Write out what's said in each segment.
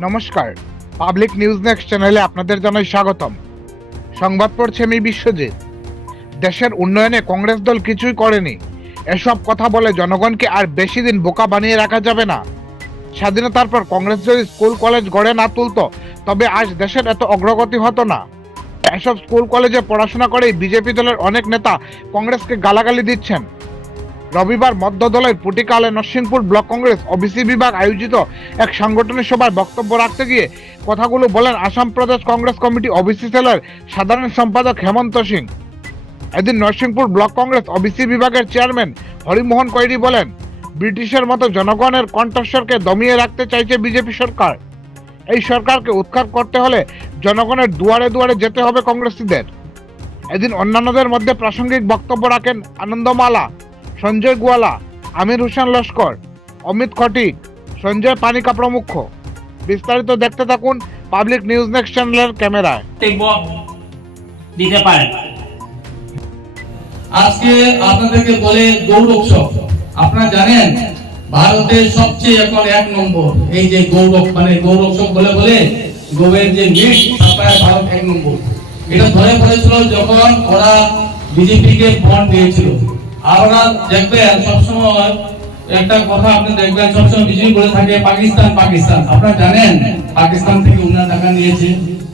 নমস্কার, public news next চ্যানেলে আপনাদের জানাই স্বাগতম। সংবাদ পড়ছে আমি বিশ্বজিৎ। দেশের উন্নয়নে কংগ্রেস দল কিছুই করেনি, এসব কথা বলে জনগণকে আর বেশি দিন বোকা বানিয়ে রাখা যাবে না। স্বাধীনতার পর কংগ্রেস যদি স্কুল কলেজ গড়ে না তুলতো, তবে আজ দেশের এত অগ্রগতি হতো না। এসব স্কুল কলেজে পড়াশোনা করেই বিজেপি দলের অনেক নেতা কংগ্রেসকে গালাগালি দিচ্ছেন। রবিবার মধ্যদলের পুটিকালে নরসিংপুর ব্লক কংগ্রেস ওবিসি বিভাগ আয়োজিত এক সাংগঠনিক সভায় বক্তব্য রাখতে গিয়ে কথাগুলো বলেন আসাম প্রদেশ কংগ্রেস কমিটি ওবিসি সেলের সাধারণ সম্পাদক হেমন্ত সিং। এদিন নরসিংপুর ব্লক কংগ্রেস ওবিসি বিভাগের চেয়ারম্যান হরিমোহন কৈরি বলেন, ব্রিটিশের মতো জনগণের কণ্ঠস্বরকে দমিয়ে রাখতে চাইছে বিজেপি সরকার। এই সরকারকে উৎখাত করতে হলে জনগণের দুয়ারে দুয়ারে যেতে হবে কংগ্রেসীদের। এদিন অন্যান্যদের মধ্যে প্রাসঙ্গিক বক্তব্য রাখেন আনন্দমালা, সঞ্জয় গোয়ালা, আমির হোসেন লস্কর, অমিত খটিক, সঞ্জয় পানিকা প্রমুখ। বিস্তারিত দেখতে থাকুন পাবলিক নিউজ নেক্সট চ্যানেলের ক্যামেরায়। দিতে পারেন। আজকে আপনাদেরকে বলে গৌর উৎসব। আপনারা জানেন ভারতের সবচেয়ে এখন এক নম্বর এই যে গৌরব, মানে গৌর উৎসব বলে বলে গৌয়ের যে মিট সাপ্লায় ভারত এক নম্বর। এটা ধরে পড়েছিল যখন ওরা বিজেপিকে বন্ড দিয়েছিল। আর ওরা দেখবেন সবসময় একটা কথা আপনি দেখবেন সবসময় বিজেপি বলে থাকে পাকিস্তান পাকিস্তান। আপনারা জানেন পাকিস্তান থেকে উনারা টাকা নিয়েছে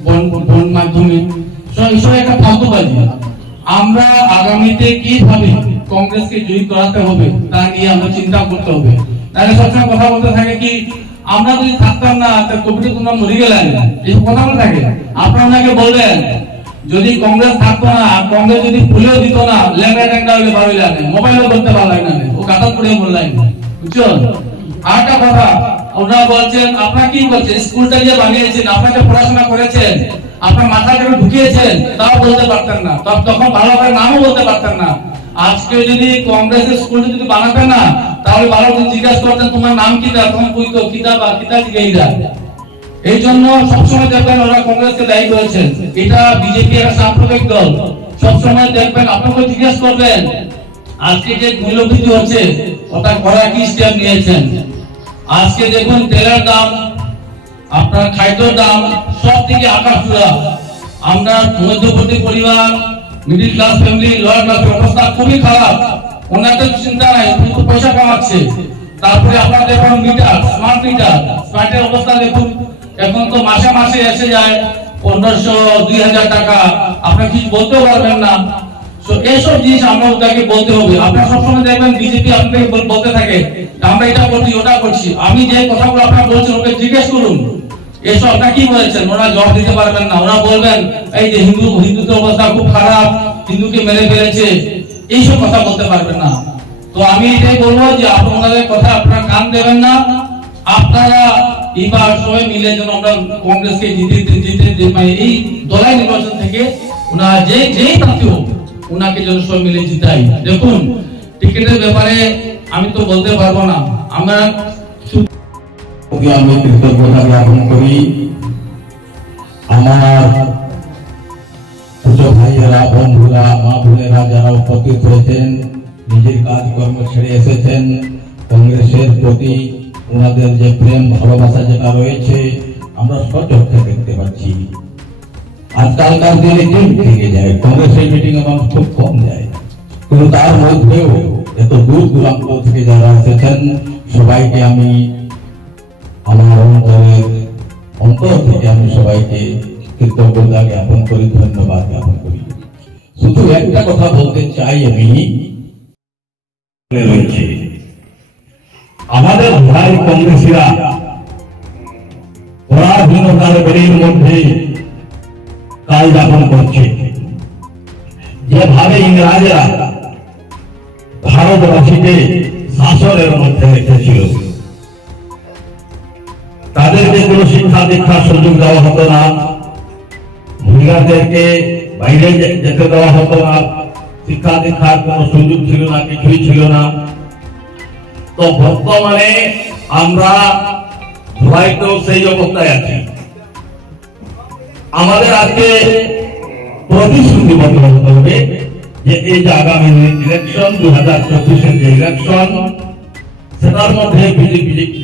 বন্ড মাধ্যমে। সব একটা ফালতুবাজি। আমরা আগামীতে কিভাবে কংগ্রেসকে জয়ী করাতে হবে তা নিয়ে আমরা চিন্তা করতে হবে। তাহলে সবসময় কথা বলতে থাকে কি আমরা যদি থাকতাম না কোভিডে তোমরা মরে গেলেন, এই কথা বলে থাকে। আপনাকে বলবেন যদি কংগ্রেস থাকতো না, কংগ্রেস যদি ভুলেও দিত না, ল্যাংড়া ট্যাংরা হইলে ভালো লাগে, মোবাইলও করতে ভালো লাগে না, ও কাটা পড়ে বললেন, বুঝছো? আরেকটা কথা ওনারা বলছেন আপনারা কি করছেন, স্কুলটা যে বানিয়েছেন, আপনারা পড়াশোনা করেছেন, আপনার মাথায় ঢুকিয়েছেন, তাও বলতে পারতেন না, তখন ভালো করে নামও বলতে পারতেন না। আজকে যদি কংগ্রেসের স্কুল যদি বানাতেন না, তাহলে ভালো করে জিজ্ঞাসা করতেন তোমার নাম কি, তোমার কইতো কিতাব বা কিতাব জিজ্ঞাসা। এই জন্য সবসময় দেখবেন ওরা কংগ্রেসকে দায়ী করেছেন। এটা বিজেপি একটা সাম্প্রদায়িক দল। সবসময় দেখবেন আপনাকে জিজ্ঞাসা করবেন আজকে যে মূল্যবৃদ্ধি হচ্ছে ওটা করা কি স্টেপ নিয়েছেন। আজকে দেখুন তেলের দাম, আপনার খাদ্যের দাম সব থেকে আকাশ ছোঁয়া। আমরা মধ্যবর্তী পরিবার, মিডিল ক্লাস ফ্যামিলি, লোয়ার ক্লাসের অবস্থা খুবই খারাপ। ওনাদের চিন্তা নাই, কিন্তু পয়সা কামাচ্ছে। তারপরে আপনারা দেখুন মিটার, স্মার্ট মিটার, স্মার্টের অবস্থা দেখুন। এখন তো মাসে মাসে এসে যায় 1500-2000 টাকা, আপনারা কিছু বলতেও পারবেন না। তো এইসব জিনিস আমরা ওটাকে বলতে হবে। আপনারা সবসময় দেখবেন বিজেপি আপনাকে বলতে থাকে আমরা এটা করছি ওটা করছি। আমি যে কথাগুলো আপনারা বলছেন ওকে জিজ্ঞেস করুন এসব আপনারা কি বলেছেন, ওরা জবাব দিতে পারবেন না। ওরা বলবেন এই যে হিন্দুত্ব অবস্থা খুব খারাপ, হিন্দুকে মেরে ফেলেছে, এইসব কথা বলতে পারবেন না। তো আমি এটাই বলবো যে আপনাদের কথা আপনারা কান দেবেন না। আপনারা এবার সবাই মিলে যেন আমরা কংগ্রেসকে জিতে এই দলাই নির্বাচন থেকে ওনারা যেই প্রার্থী হোক ওনাকে যেন সবাই মিলে জিতাই। দেখুন টিকিটের ব্যাপারে আমি তো বলতে পারবো না। আমরা আমি কৃতজ্ঞতা জ্ঞাপন করি আমার ছোট ভাইয়েরা, বন্ধুরা, মা বোনেরা যারা উপস্থিত হয়েছেন, নিজের কাজকর্ম ছেড়ে এসেছেন। কংগ্রেসের প্রতি ওনাদের যে প্রেম ভালোবাসা যেটা রয়েছে আমরা সচক্ষে দেখতে পাচ্ছি। আজকালকার দিনে টিম থেকে যায়, কংগ্রেসের মিটিং এ মানুষ খুব কম যায়, কিন্তু তার মধ্যেও এত দূর দূরান্ত থেকে যারা এসেছেন সবাইকে আমি আমার অন্তর থেকে আমি সবাইকে কৃতজ্ঞতা জ্ঞাপন করি, ধন্যবাদ জ্ঞাপন করি। শুধু একটা কথা বলতে চাই, আমি রয়েছে আমাদের ভাই কংগ্রেসীরা পরাধীনতার বেড়ির মধ্যে কাল যাপন করছে। যেভাবে ইংরেজরা ভারতবাসীকে শাসনের মধ্যে রেখেছিল, তাদেরকে কোনো শিক্ষা দীক্ষার সুযোগ দেওয়া হতো না, মহিলাদেরকে বাইরে যেতে দেওয়া হতো না, শিক্ষা দীক্ষার কোনো সুযোগ ছিল না, কিছুই ছিল না। তো বর্তমানে আমরা হয়তো সেই অবস্থায় আছি। আমাদের আজকে প্রতিশ্রুতিবদ্ধ হতে হবে যে এই যে আগামী ইলেকশন 2024-এর যে ইলেকশন, সেটার মধ্যে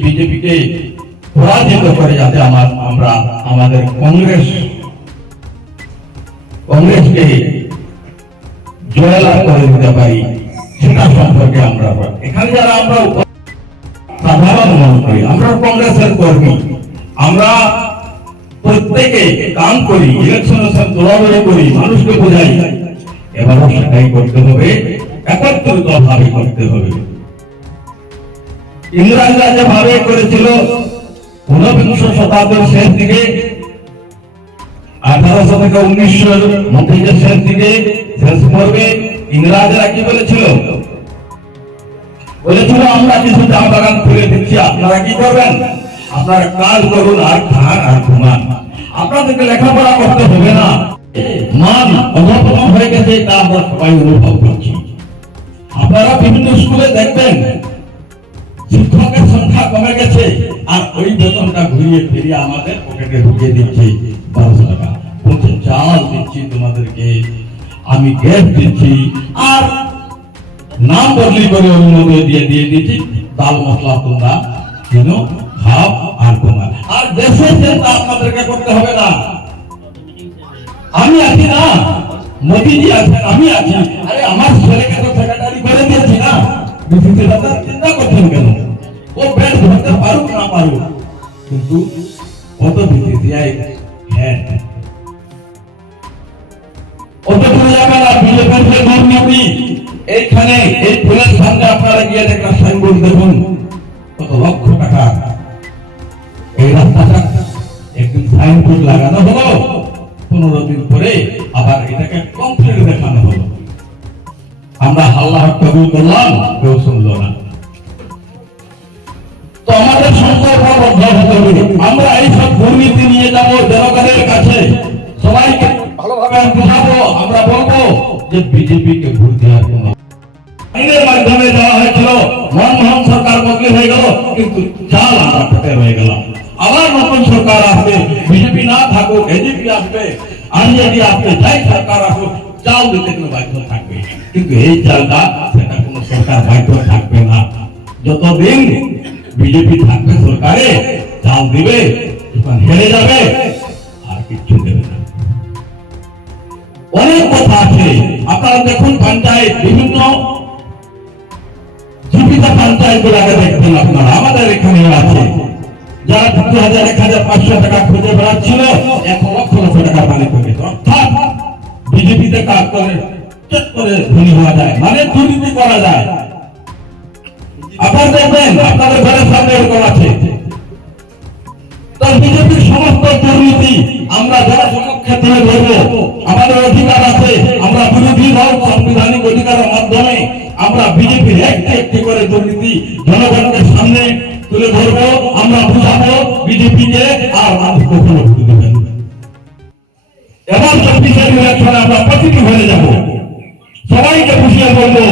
বিজেপিকে পরাজিত করে যাতে আমরা আমাদের কংগ্রেসকে জয়লাভ করে দিতে পারি, সেটা সম্পর্কে আমরা এখানে যারা আমরা সাধারণ মন্ত্রী, আমরা কংগ্রেসের কর্মী, আমরা প্রত্যেকে কাম করি, ইলেকশনের সাথে দৌড়াদৌড়ি করি, মানুষকে বোঝাই, এবারও সেটাই করতে হবে, একত্রিত ভাবে করতে হবে। ইংরেজরা যেভাবে করেছিল 19বিংশ শতাব্দীর শেষ দিকে, 1800 থেকে 1900 মধ্যে যে শেষ দিকে শেষ পর্বে ইংরেজরা কি বলেছিল? বলেছিল আমরা কিছু চা বাগান খুলে দিচ্ছি, আপনারা কি করবেন? আপনারা কাজ করুন আর খান আর ঘুমান, আপনাদেরকে লেখাপড়া করতে হবে না। মান অধঃপতন হয়ে গেছে, তা আমরা সবাই অনুভব করছি। আপনারা বিভিন্ন স্কুলে দেখবেন শিক্ষকের সংখ্যা কমে গেছে, আর ওই বেতনটা ঘুরিয়ে ফিরিয়ে আমাদের পকেটে ঢুকিয়ে দিচ্ছে 1200 টাকা। বলছে চাল দিচ্ছি তোমাদেরকে, আমি গ্যাস দিচ্ছি, আর নাম বদলি করে অন্য দিয়ে দিচ্ছি, ডাল মশলা তোমরা খাও আর ঘুমাও। আর দেশের চিন্তা আপনাদেরকে করতে হবে না। আমি আছি না, মোদীজি আছেন, আমি আছি। আরে আমার ছেলেকে তো সেক্রেটারি করে দিয়েছি না, বিসিসি চিন্তা করছেন কেন? ও ব্যাট ধরতে পারুক না পারুক, কিন্তু কত বিসিসিআই হেড অত চলে যাবে না। বিজেপির যে দুর্নীতি, এইখানে এই পুলের সামনে আপনারা গিয়ে একটা সাইনবোর্ড দেখুন, কত লক্ষ টাকা এই রাস্তাটা একদিন সাইনবোর্ড লাগানো হলো, 15 দিন পরে আবার এটাকে কমপ্লিট দেখানো হলো। আমরা আল্লাহ কবুল করলাম, কেউ শুনলো না। তো আমাদের সংকল্পবদ্ধ হতে হবে, আমরা এইসব দুর্নীতি নিয়ে যাব জনগণের কাছে, সবাইকে ভালোভাবে বুঝাবো। আমরা বলবো যে বিজেপিকে ভোট দেওয়ার কোনো আইনের মাধ্যমে দেওয়া হয়েছিল, মনমোহন সরকার বদলি হয়ে গেল, কিন্তু চাল আমরা পেতে হয়ে গেলাম। আবার নতুন সরকার আসবে, বিজেপি না থাকুক, এজিপি আসবে, আরজেডি আসবে, যাই সরকার আসুক, চাল দিতে কোনো বাধ্য থাকবে, কিন্তু এই চালটা সেটা কোনো সরকার বাধ্য থাকবে না। যতদিন বিজেপি থাকবে সরকারে, চাল দিবে, যখন হেরে যাবে আর কিচ্ছু দেবে না। অনেক কথা আছে, আপনারা দেখুন পঞ্চায়েত, বিভিন্ন জীবিত পঞ্চায়েত গুলাকে দেখবেন আপনারা, আমাদের এখানে আছে, যারা 2000, 1500 টাকা খুঁজে বেড়াচ্ছিল, 1,00,000 টাকা মালিক হয়ে গেছে। অর্থাৎ বিজেপিতে কাজ করে চেক করে ধনী হওয়া যায়, মানে দুর্নীতি করা যায়। আপনারা দেখবেন আপনাদের ঘরের সামনে এরকম আছে। তো বিজেপির সমস্ত দুর্নীতি আমরা যারা সমক্ষে তুলে ধরবো, আমাদের অধিকার আছে, আমরা বিরোধী দল সাংবিধানিক অধিকারের মাধ্যমে আমরা বিজেপির একটি করে দুর্নীতি জনগণের সামনে তুলে ধরবো, আমরা বুঝাবো বিজেপিকে, আর মানুষ কখনো ভুল দেবেন। এবার 24-এর ইলেকশনে আমরা প্রতিটি হয়ে যাব, সবাইকে বুঝিয়ে বলবো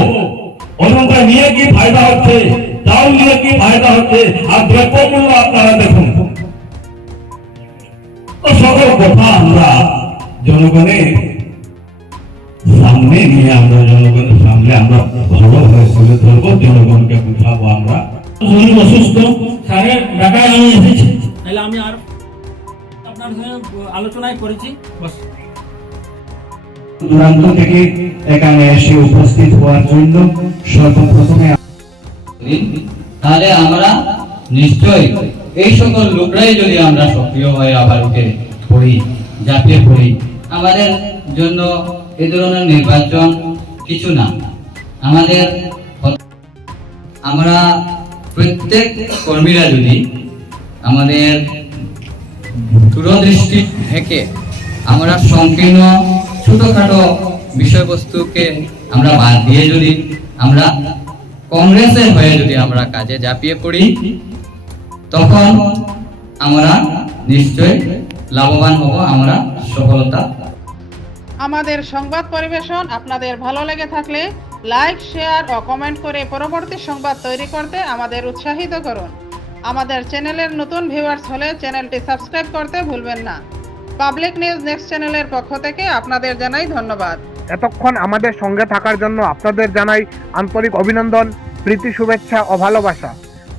অন্যটা নিয়ে কি ফায়দা হচ্ছে, চাউল নিয়ে কি ফায়দা হচ্ছে, আর দ্রব্যমূল্য আপনারা দেখুন। তো সকল কথা আমরা জনগণের সামনে নিয়ে, আমরা জনগণের সামনে আমরা ভালোভাবে তুলে ধরবো, জনগণকে বুঝাবো। আমরা শরীর অসুস্থ, স্যারের ঢাকায় আমি এসেছি, তাহলে আমি আর আপনার সঙ্গে আলোচনায় করেছি। দূরান্ত থেকে এখানে এসে উপস্থিত হওয়ার জন্য সর্বপ্রথমে তাহলে আমরা নিশ্চয়ই এই সকল লোকরাই যদি আমরা সক্রিয় হয়ে আবার উঠে পড়ি, ঝাঁপিয়ে পড়ি, আমাদের জন্য এই ধরনের নির্বাচন কিছু না। আমরা প্রত্যেক কর্মীরা যদি আমাদের দূরদৃষ্টি থেকে আমরা সংকীর্ণ ছোটখাটো বিষয়বস্তুকে আমরা বাদ দিয়ে যদি আমরা কংগ্রেসের হয়ে যদি আমরা কাজে ঝাঁপিয়ে পড়ি, তখন আমরা নিশ্চয় লাভবান হব, আমরা সফলতা। আমাদের সংবাদ পরিবেশন আপনাদের ভালো লেগে থাকলে লাইক, শেয়ার ও কমেন্ট করে পরবর্তী সংবাদ তৈরি করতে আমাদের উৎসাহিত করুন। আমাদের চ্যানেলের নতুন ভিউয়ার্স হলে চ্যানেলটি সাবস্ক্রাইব করতে ভুলবেন না। পাবলিক নিউজ নেক্সট চ্যানেলের পক্ষ থেকে আপনাদের জানাই ধন্যবাদ। এতক্ষণ আমাদের সঙ্গে থাকার জন্য আপনাদের জানাই আন্তরিক অভিনন্দন, প্রীতি, শুভেচ্ছা ও ভালোবাসা।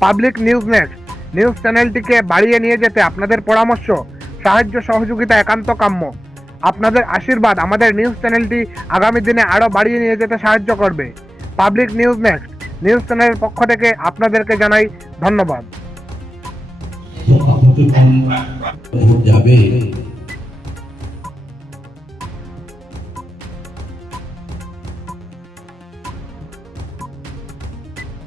পাবলিক নিউজ নেক্সট নিউজ চ্যানেলটিকে বাড়িয়ে নিয়ে যেতে আপনাদের পরামর্শ, সাহায্য, সহযোগিতা একান্ত কাম্য। আপনাদের আশীর্বাদ আমাদের নিউজ চ্যানেলটি আগামী দিনে আরও বাড়িয়ে নিয়ে যেতে সাহায্য করবে। পাবলিক নিউজ নেক্সট নিউজ চ্যানেলের পক্ষ থেকে আপনাদেরকে জানাই ধন্যবাদ। যাবে